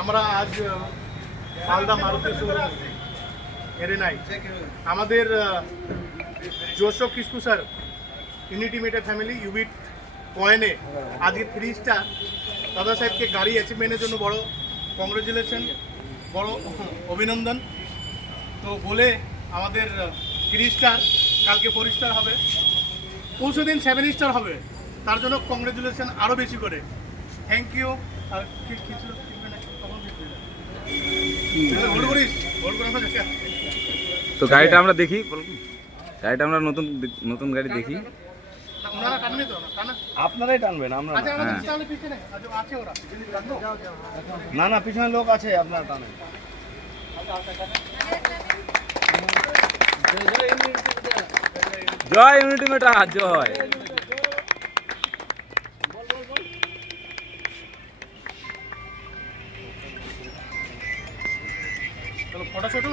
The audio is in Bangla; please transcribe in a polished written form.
আমরা আজ মালদা মারুতি শোরুম এরেনাই আমাদের জোসফ কিসকু স্যার ইউনিটি মেটা ফ্যামিলি ইউবিট কয়েনে আজকে 3 স্টার দাদা সাহেবকে গাড়ি অ্যাচিভমেন্টের জন্য বড় কংগ্রেচুলেশন, বড় অভিনন্দন। তো বলে আমাদের 3 স্টার কালকে 4 স্টার হবে, পরশু দিন 7 স্টার হবে, তার জন্য কংগ্রেচুলেশন আরও বেশি করে। Thank you. আর কিছু তো গাড়িটা আমরা দেখি, গাড়িটা আমরা নতুন গাড়ি দেখি। আপনারাই টানবেন, আমরা না। না পিছনে লোক আছে, আপনারা টানেন। জয় ইউনিটি মেটা, জয়। ফটো